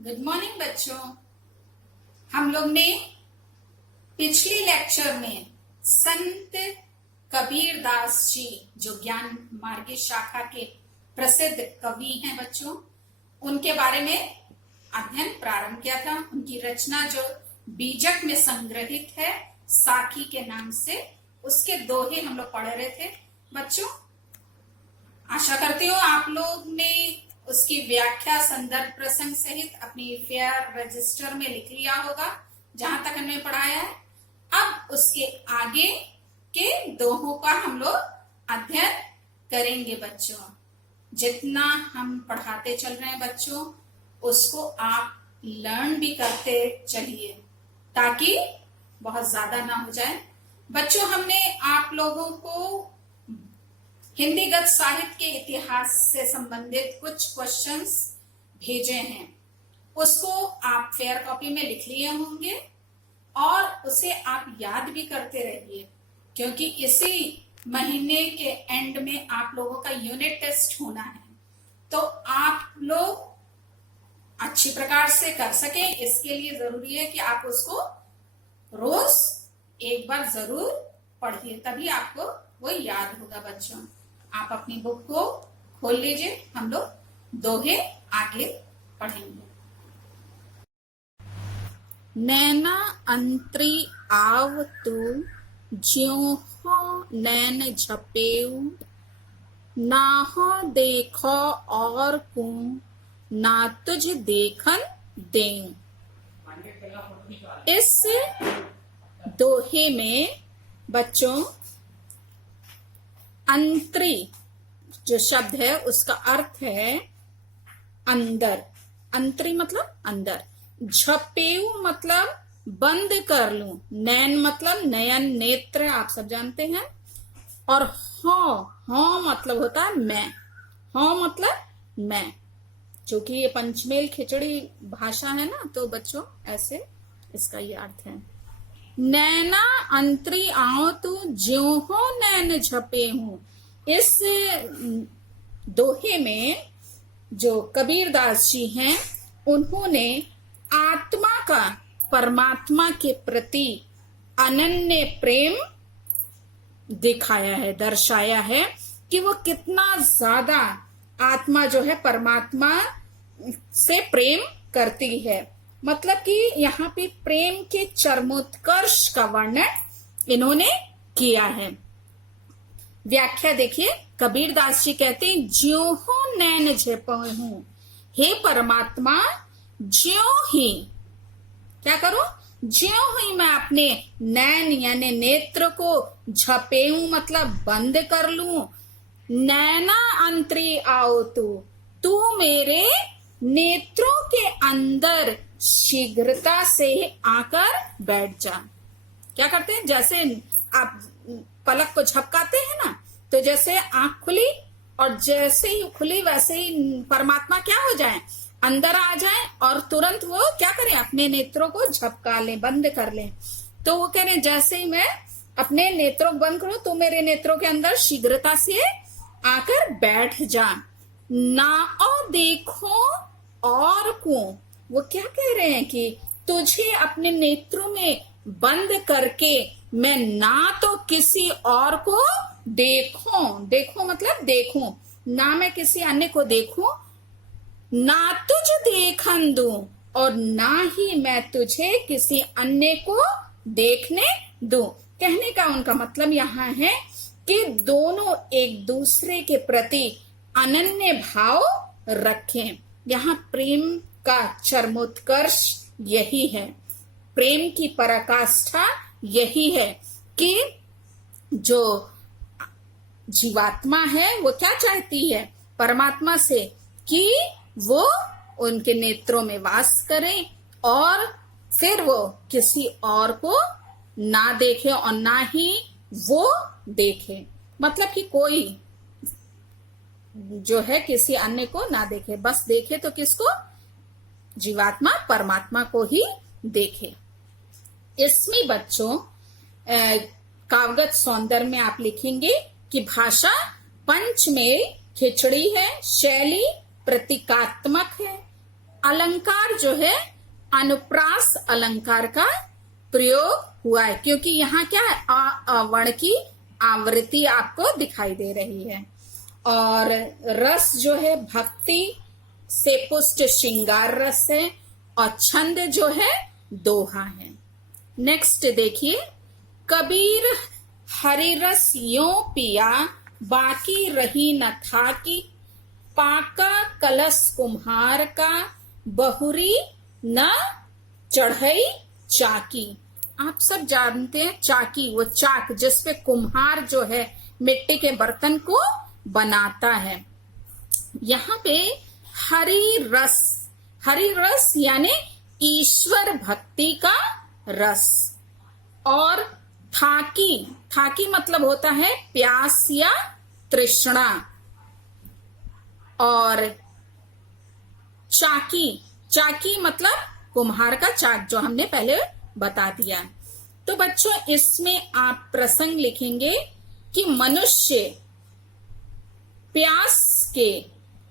Good morning बच्चों। हम लोग ने पिछली लेक्चर में संत कबीर दास जी जो ज्ञान मार्ग की शाखा के प्रसिद्ध कवि हैं बच्चों, उनके बारे में अध्ययन प्रारंभ किया था। उनकी रचना जो बीजक में संग्रहित है साखी के नाम से, उसके दोहे हम लोग पढ़ रहे थे बच्चों। आशा करती हूँ आप लोग ने उसकी व्याख्या संदर्भ प्रसंग सहित अपनी फेयर रजिस्टर में लिख लिया होगा जहां तक हमने पढ़ाया है। अब उसके आगे के दोहों का हम लोग अध्ययन करेंगे बच्चों। जितना हम पढ़ाते चल रहे हैं बच्चों, उसको आप लर्न भी करते चलिए ताकि बहुत ज्यादा ना हो जाए। बच्चों, हमने आप लोगों को हिंदी गद्य साहित्य के इतिहास से संबंधित कुछ क्वेश्चंस भेजे हैं, उसको आप फेयर कॉपी में लिख लिए होंगे और उसे आप याद भी करते रहिए, क्योंकि इसी महीने के एंड में आप लोगों का यूनिट टेस्ट होना है। तो आप लोग अच्छी प्रकार से कर सकें, इसके लिए जरूरी है कि आप उसको रोज एक बार जरूर पढ़िए, तभी आपको वो याद होगा बच्चों। आप अपनी बुक को खोल लीजिए, हम लोग दोहे आगे पढ़ेंगे। नैना अंतरी आव तू ज्यों हो नैन झपेऊ, ना हो देखो और को ना तुझ देखन दें। इस दोहे में बच्चों अंतरी जो शब्द है उसका अर्थ है अंदर। अंतरी मतलब अंदर। झपेऊ मतलब बंद कर लूं। नैन मतलब नयन, नेत्र, आप सब जानते हैं। और हो मतलब होता है मैं। हो मतलब मैं, जो कि ये पंचमेल खिचड़ी भाषा है ना, तो बच्चों ऐसे इसका ये अर्थ है। नैना अंतरी आओ तू ज्यों हो नैन झपे हूं। इस दोहे में जो कबीर दास जी हैं, उन्होंने आत्मा का परमात्मा के प्रति अनन्य प्रेम दिखाया है, दर्शाया है कि वो कितना ज्यादा आत्मा जो है परमात्मा से प्रेम करती है। मतलब कि यहाँ पे प्रेम के चरमोत्कर्ष का वर्णन इन्होंने किया है। व्याख्या देखिए, कबीर दास जी कहते हैं ज्यों हो नैन झपे हूं, हे परमात्मा ज्यों ही, क्या करो, ज्यों ही मैं अपने नैन यानी नेत्र को झपेऊं मतलब बंद कर लूं। नैना अंतरी आओ तू मेरे नेत्रों के अंदर शीघ्रता से आकर बैठ जा। क्या करते हैं, जैसे आप पलक को झपकाते हैं ना, तो जैसे आंख खुली और जैसे ही खुली वैसे ही परमात्मा क्या हो जाए, अंदर आ जाए और तुरंत वो क्या करें, अपने नेत्रों को झपका लें, बंद कर लें। तो वो कह रहे जैसे ही मैं अपने नेत्रों को बंद करूं तो मेरे नेत्रों के अंदर शीघ्रता से आकर बैठ जा। ना और देखो और को, वो क्या कह रहे हैं कि तुझे अपने नेत्रों में बंद करके मैं ना तो किसी और को देखूं मतलब देखूं, ना मैं किसी अन्य को देखूं, ना तुझ देखन दूं और ना ही मैं तुझे किसी अन्य को देखने दूं। कहने का उनका मतलब यहाँ है कि दोनों एक दूसरे के प्रति अनन्य भाव रखें। यहाँ प्रेम का चरमोत्कर्ष यही है, प्रेम की पराकाष्ठा यही है कि जो जीवात्मा है वो क्या चाहती है परमात्मा से कि वो उनके नेत्रों में वास करे और फिर वो किसी और को ना देखे और ना ही वो देखे। मतलब कि कोई जो है किसी अन्य को ना देखे, बस देखे तो किसको, जीवात्मा परमात्मा को ही देखे। इसमें बच्चों काव्यगत सौंदर्य में आप लिखेंगे कि भाषा पंचमेल खिचड़ी है, शैली प्रतीकात्मक है, अलंकार जो है अनुप्रास अलंकार का प्रयोग हुआ है, क्योंकि यहाँ क्या है, वर्ण की आवृत्ति आपको दिखाई दे रही है। और रस जो है भक्ति से पुष्ट श्रृंगार रस है, और छंद जो है दोहा है। नेक्स्ट देखिए, कबीर हरि रस यों पिया, बाकी रही न था की, पाका कलश कुम्हार का, बहुरी न चढ़ई चाकी। आप सब जानते हैं चाकी, वो चाक जिसपे कुम्हार जो है मिट्टी के बर्तन को बनाता है। यहाँ पे हरि रस यानी ईश्वर भक्ति का रस, और थाकी मतलब होता है प्यास या तृष्णा, और चाकी मतलब कुम्हार का चाक, जो हमने पहले बता दिया। तो बच्चों इसमें आप प्रसंग लिखेंगे कि मनुष्य प्यास के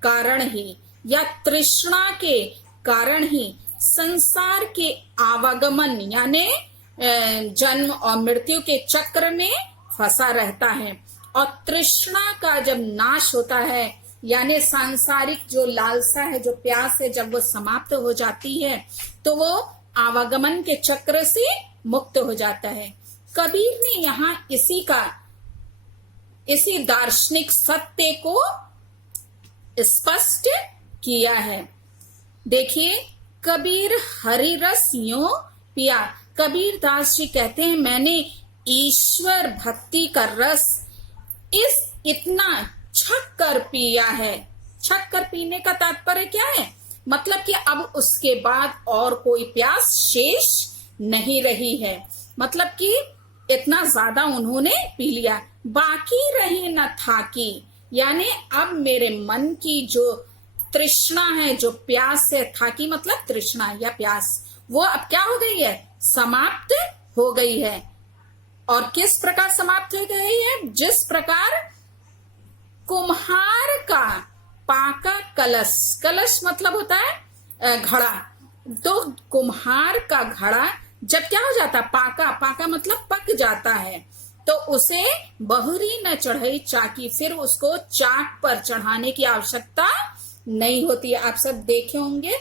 कारण ही या तृष्णा के कारण ही संसार के आवागमन यानी जन्म और मृत्यु के चक्र में फंसा रहता है, और तृष्णा का जब नाश होता है यानी सांसारिक जो लालसा है, जो प्यास है, जब वो समाप्त हो जाती है तो वो आवागमन के चक्र से मुक्त हो जाता है। कबीर ने यहाँ इसी दार्शनिक सत्य को स्पष्ट किया है। देखिए, कबीर हरि रस यों पिया, कबीर दास जी कहते हैं मैंने ईश्वर भक्ति का रस इतना छक कर पिया है। छक कर पीने का तात्पर्य क्या है, मतलब कि अब उसके बाद और कोई प्यास शेष नहीं रही है, मतलब कि इतना ज्यादा उन्होंने पी लिया। बाकी रही न था की, यानी अब मेरे मन की जो तृष्णा है, जो प्यास है, था की मतलब तृष्णा या प्यास, वो अब क्या हो गई है, समाप्त हो गई है। और किस प्रकार समाप्त हो गई है, जिस प्रकार कुम्हार का पाका कलश मतलब होता है घड़ा, तो कुम्हार का घड़ा जब क्या हो जाता, पाका मतलब पक जाता है, तो उसे बहुरी न चढ़ई चाकी, फिर उसको चाक पर चढ़ाने की आवश्यकता नहीं होती है। आप सब देखे होंगे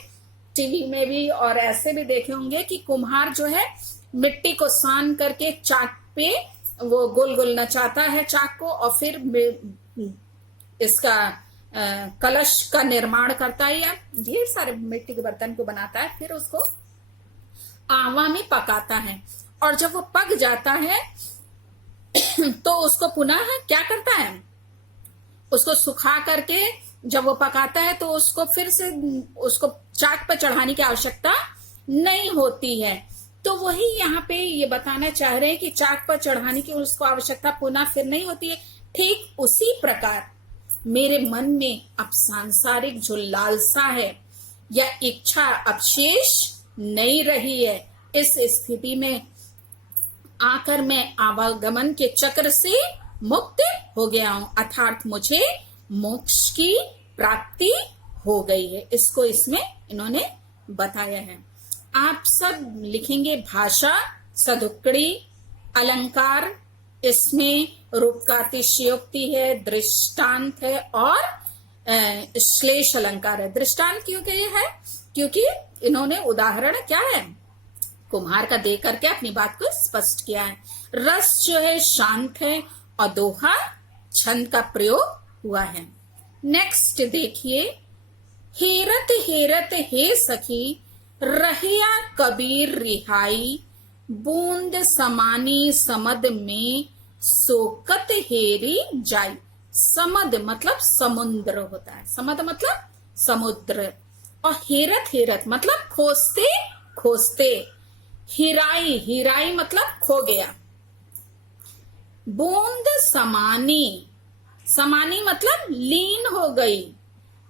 टीवी में भी और ऐसे भी देखे होंगे कि कुम्हार जो है मिट्टी को सान करके चाक पे वो गोल गोल नचाता है चाक को, और फिर इसका कलश का निर्माण करता है या ढेर सारे मिट्टी के बर्तन को बनाता है, फिर उसको आवा में पकाता है, और जब वो पक जाता है तो उसको पुनः क्या करता है, उसको सुखा करके जब वो पकाता है तो उसको फिर से उसको चाक पर चढ़ाने की आवश्यकता नहीं होती है। तो वही यहाँ पे ये बताना चाह रहे हैं कि चाक पर चढ़ाने की उसको आवश्यकता पुनः फिर नहीं होती है। ठीक उसी प्रकार मेरे मन में अब सांसारिक जो लालसा है या इच्छा अब शेष नहीं रही है। इस स्थिति में आकर मैं आवागमन के चक्र से मुक्त हो गया हूं, अर्थात मुझे मोक्ष की प्राप्ति हो गई है। इसको इसमें इन्होंने बताया है। आप सब लिखेंगे भाषा, सदुक्कड़ी, अलंकार, इसमें रूप का अतिशयोक्ति है, दृष्टांत है और श्लेष अलंकार है। दृष्टांत क्यों कहे है, क्योंकि इन्होंने उदाहरण क्या है कुम्हार का दे करके अपनी बात को स्पष्ट किया है। रस जो है शांत है और दोहा छंद का प्रयोग हुआ है। नेक्स्ट देखिए, हेरत हेरत हे सखी रहिया कबीर रिहाई, बूंद समानी समद में सोकत हेरी जाई। समद मतलब समुद्र होता है, समद मतलब समुद्र, और हेरत हेरत मतलब खोजते खोजते, हिराई हिराई मतलब खो गया। बूंद समानी, समानी मतलब लीन हो गई,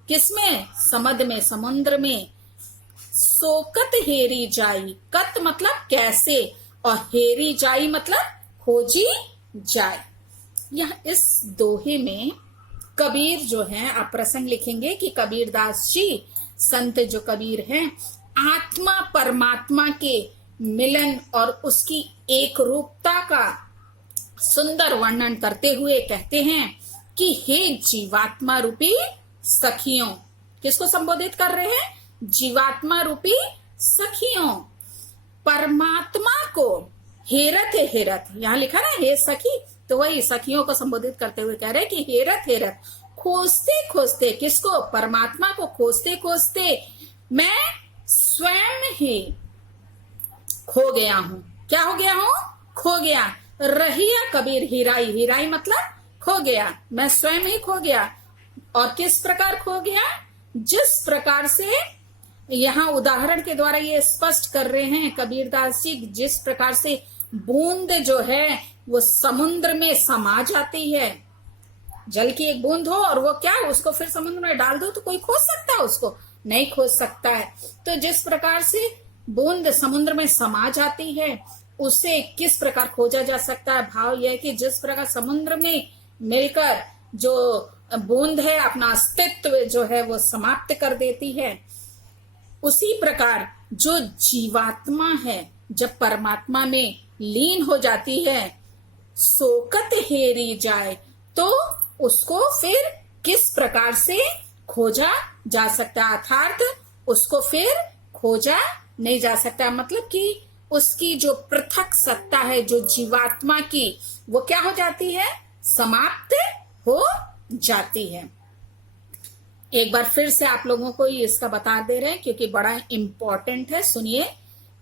किसमें, समद में, समुद्र में। सोकत हेरी जाई, कत मतलब कैसे, और हेरी जाई मतलब खोजी जाए। यह इस दोहे में कबीर जो है, आप प्रसंग लिखेंगे कि कबीर दास जी संत जो कबीर हैं, आत्मा परमात्मा के मिलन और उसकी एक रूपता का सुंदर वर्णन करते हुए कहते हैं कि हे जीवात्मा रूपी सखियों, किसको संबोधित कर रहे हैं? जीवात्मा रूपी सखियों, परमात्मा को हेरत हेरत, यहां लिखा ना हे सखी, तो वही सखियों को संबोधित करते हुए कह रहे हैं कि हेरत हेरत, खोजते खोजते, किसको? परमात्मा को खोजते खोजते मैं स्वयं ही खो गया हूं। क्या हो गया हूं? खो गया। रहिया कबीर हिराई, हिराई मतलब खो गया, मैं स्वयं ही खो गया। और किस प्रकार खो गया? जिस प्रकार से यहाँ उदाहरण के द्वारा ये स्पष्ट कर रहे हैं कबीरदास जी, जिस प्रकार से बूंद जो है वो समुद्र में समा जाती है। जल की एक बूंद हो और वो क्या, उसको फिर समुद्र में डाल दो तो कोई खोज सकता है उसको? नहीं खोज सकता है। तो जिस प्रकार से बूंद समुद्र में समा जाती है, उसे किस प्रकार खोजा जा सकता है? भाव यह है कि जिस प्रकार समुद्र में मिलकर जो बूंद है अपना अस्तित्व जो है वो समाप्त कर देती है, उसी प्रकार जो जीवात्मा है जब परमात्मा में लीन हो जाती है, सोकत हेरी जाए, तो उसको फिर किस प्रकार से खोजा जा सकता है? अर्थात उसको फिर खोजा नहीं जा सकता। मतलब कि उसकी जो पृथक सत्ता है जो जीवात्मा की, वो क्या हो जाती है? समाप्त हो जाती है। एक बार फिर से आप लोगों को इसका बता दे रहे हैं क्योंकि बड़ा इंपॉर्टेंट है। सुनिए,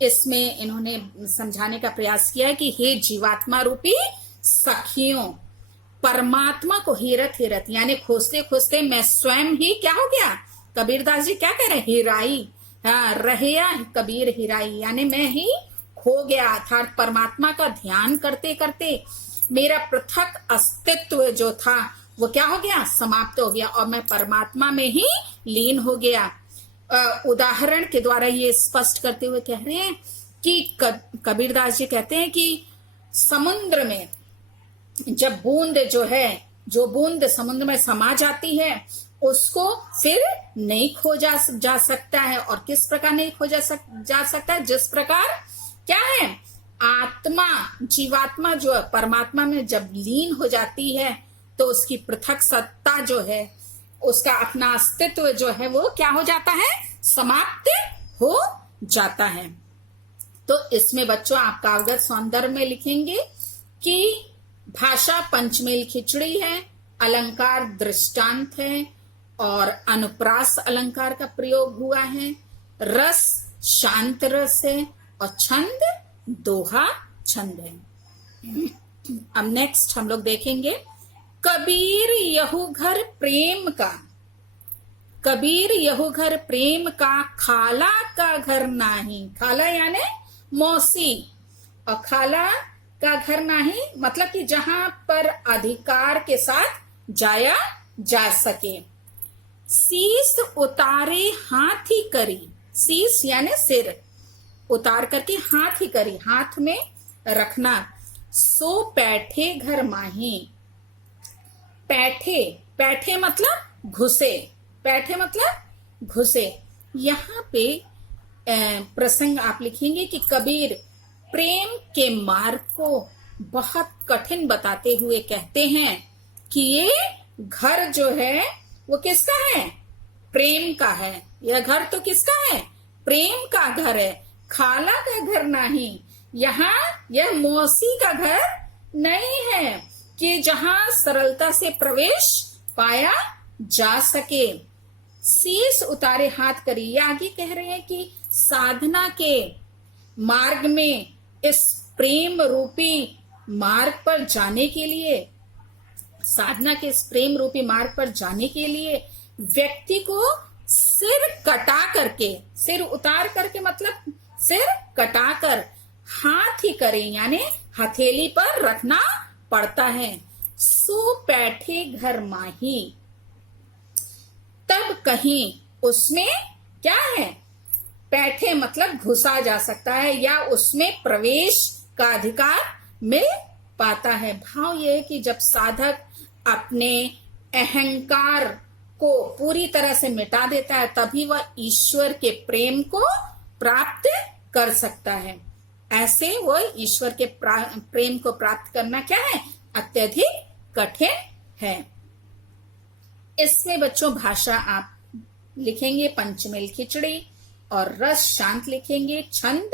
इसमें इन्होंने समझाने का प्रयास किया है कि हे जीवात्मा रूपी सखियों, परमात्मा को हेरत हेरत यानी खोजते खोजते मैं स्वयं ही क्या हो गया? कबीरदास जी क्या कह रहे हैं? हिराई। हाँ, रहिया कबीर हिराई, यानी मैं ही खो गया। अर्थात परमात्मा का ध्यान करते करते मेरा पृथक अस्तित्व जो था वो क्या हो गया? समाप्त हो गया और मैं परमात्मा में ही लीन हो गया। उदाहरण के द्वारा ये स्पष्ट करते हुए कह रहे हैं कि कबीरदास जी कहते हैं कि समुद्र में जब बूंद जो है, जो बूंद समुद्र में समा जाती है, उसको फिर नहीं खोजा जा सकता है। और किस प्रकार नहीं खोजा जा सकता है? जिस प्रकार क्या है, आत्मा, जीवात्मा जो है परमात्मा में जब लीन हो जाती है तो उसकी पृथक सत्ता जो है, उसका अपना अस्तित्व जो है वो क्या हो जाता है? समाप्त हो जाता है। तो इसमें बच्चों आप कागज सौंदर्य में लिखेंगे कि भाषा पंचमेल खिचड़ी है, अलंकार दृष्टांत है और अनुप्रास अलंकार का प्रयोग हुआ है, रस शांत रस है और छंद दोहा छंद है। अब नेक्स्ट हम लोग देखेंगे कबीर यहू घर प्रेम का, कबीर यहू घर प्रेम का, खाला का घर नाही। खाला यानी मौसी, और खाला का घर नाही मतलब कि जहां पर अधिकार के साथ जाया जा सके। शीस उतारे हाथी करी, शीस यानी सिर उतार करके हाथी करी, हाथ में रखना। सो पैठे घर माही, पैठे, पैठे मतलब घुसे, पैठे मतलब घुसे। यहाँ पे प्रसंग आप लिखेंगे कि कबीर प्रेम के मार्ग को बहुत कठिन बताते हुए कहते हैं कि ये घर जो है वो किसका है? प्रेम का है। यह घर तो किसका है? प्रेम का घर है, खाला का घर नहीं। यहाँ यह मौसी का घर नहीं है कि जहां सरलता से प्रवेश पाया जा सके। शीश उतारे हाथ करी, ये आगे कह रहे हैं कि साधना के मार्ग में, इस प्रेम रूपी मार्ग पर जाने के लिए, साधना के इस प्रेम रूपी मार्ग पर जाने के लिए व्यक्ति को सिर कटा करके, सिर उतार करके मतलब सिर कटा कर हाथ ही करे यानी हथेली पर रखना पड़ता है। सो पैठे घर माही, तब कहीं उसमें क्या है? पैठे मतलब घुसा जा सकता है या उसमें प्रवेश का अधिकार मिल पाता है। भाव यह है कि जब साधक अपने अहंकार को पूरी तरह से मिटा देता है, तभी वह ईश्वर के प्रेम को प्राप्त कर सकता है। ऐसे वह ईश्वर के प्रेम को प्राप्त करना क्या है, अत्यधिक कठिन है। इसमें बच्चों भाषा आप लिखेंगे पंचमेल खिचड़ी, और रस शांत लिखेंगे, छंद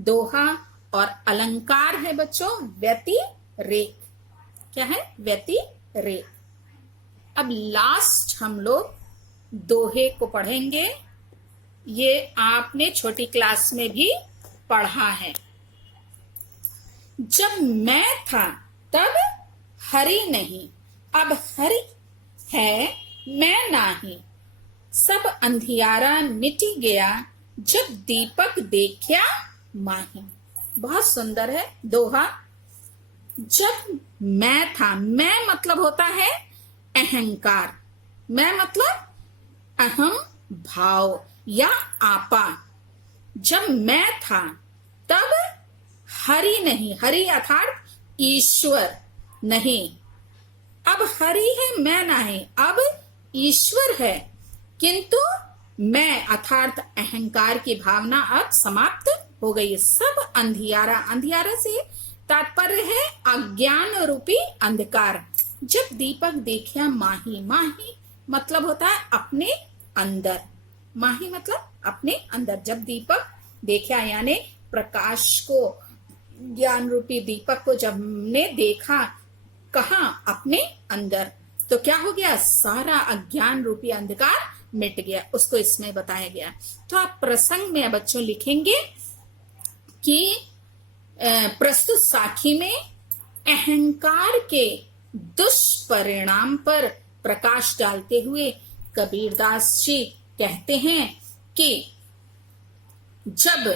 दोहा, और अलंकार है बच्चों व्यतिरेक। क्या है, व्यतिरेक। अब लास्ट हम लोग दोहे को पढ़ेंगे। ये आपने छोटी क्लास में भी पढ़ा है। जब मैं था तब हरि नहीं, अब हरि है मैं नाही, सब अंधियारा मिटी गया, जब दीपक देखा माही। बहुत सुंदर है दोहा। जब मैं था, मैं मतलब होता है अहंकार, मैं मतलब अहम भाव या आपा। जब मैं था तब हरि नहीं, हरि अर्थात ईश्वर नहीं, अब हरि है मैं नहीं, अब ईश्वर है, किंतु मैं अर्थात अहंकार की भावना अब समाप्त हो गई। सब अंधियारा, अंधियारा से तात्पर्य है अज्ञान रूपी अंधकार। जब दीपक देखा माही, माही मतलब होता है अपने अंदर, माही मतलब अपने अंदर। जब दीपक देखा यानी प्रकाश को, ज्ञान रूपी दीपक को जब हमने देखा, कहा अपने अंदर, तो क्या हो गया, सारा अज्ञान रूपी अंधकार मिट गया। उसको इसमें बताया गया। तो आप प्रसंग में बच्चों लिखेंगे कि प्रस्तुत साखी में अहंकार के दुष्परिणाम पर प्रकाश डालते हुए कबीरदास जी कहते हैं कि जब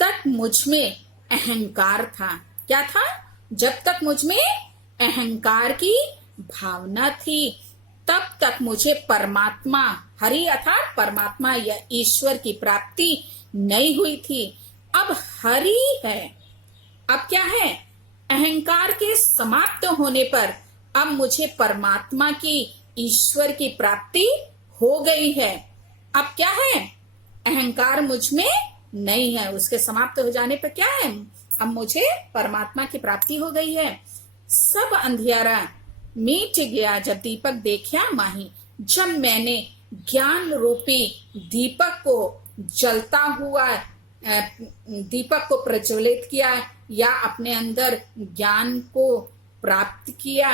तक मुझ में अहंकार था, क्या था, जब तक मुझ में अहंकार की भावना थी, तब तक मुझे परमात्मा, हरि अर्थात परमात्मा या ईश्वर की प्राप्ति नहीं हुई थी। अब हरि है, अब क्या है, अहंकार के समाप्त होने पर अब मुझे परमात्मा की, ईश्वर की प्राप्ति हो गई है। अब क्या है, अहंकार मुझ में नहीं है, उसके समाप्त हो जाने पर क्या है, अब मुझे परमात्मा की प्राप्ति हो गई है। सब अंधियारा मिट गया, जब दीपक देखा माही। जब मैंने ज्ञान रूपी दीपक को जलता हुआ दीपक को प्रज्वलित किया या अपने अंदर ज्ञान को प्राप्त किया,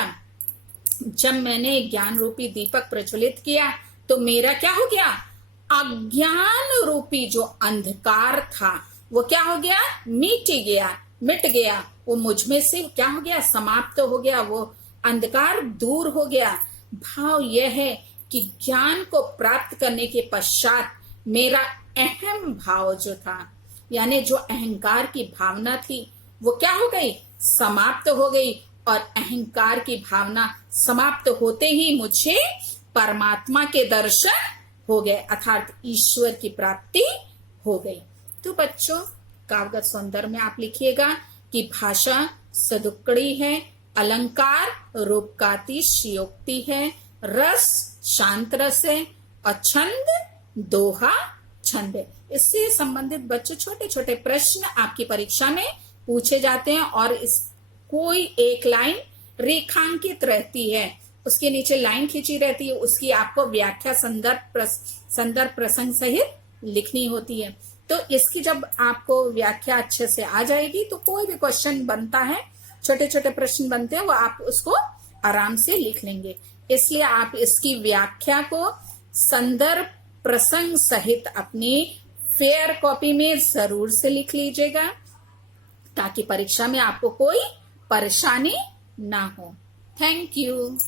जब मैंने ज्ञान रूपी दीपक प्रज्वलित किया तो मेरा क्या हो गया, अज्ञान रूपी जो अंधकार था वो क्या हो गया, मिट गया। वो मुझ में से क्या हो गया, समाप्त हो गया, वो अंधकार दूर हो गया। भाव यह है कि ज्ञान को प्राप्त करने के पश्चात मेरा अहम भाव जो था, यानी जो अहंकार की भावना थी, वो क्या हो गई, समाप्त हो गई। और अहंकार की भावना समाप्त होते ही मुझे परमात्मा के दर्शन हो गए, अर्थात ईश्वर की प्राप्ति हो गई। तो बच्चों, काव्यगत सौंदर्य में आप लिखिएगा कि भाषा सदुक्कड़ी है, अलंकार रूपकातिशयोक्ति है, रस शांत रस है, और छंद दोहा छंद है। इससे संबंधित बच्चों छोटे छोटे प्रश्न आपकी परीक्षा में पूछे जाते हैं, और इस कोई एक लाइन रेखांकित रहती है, उसके नीचे लाइन खींची रहती है, उसकी आपको व्याख्या संदर्भ प्रसंग सहित लिखनी होती है। तो इसकी जब आपको व्याख्या अच्छे से आ जाएगी तो कोई भी क्वेश्चन बनता है, छोटे छोटे प्रश्न बनते हैं, वो आप उसको आराम से लिख लेंगे। इसलिए आप इसकी व्याख्या को संदर्भ प्रसंग सहित अपनी फेयर कॉपी में जरूर से लिख लीजिएगा, ताकि परीक्षा में आपको कोई परेशानी ना हो। Thank you.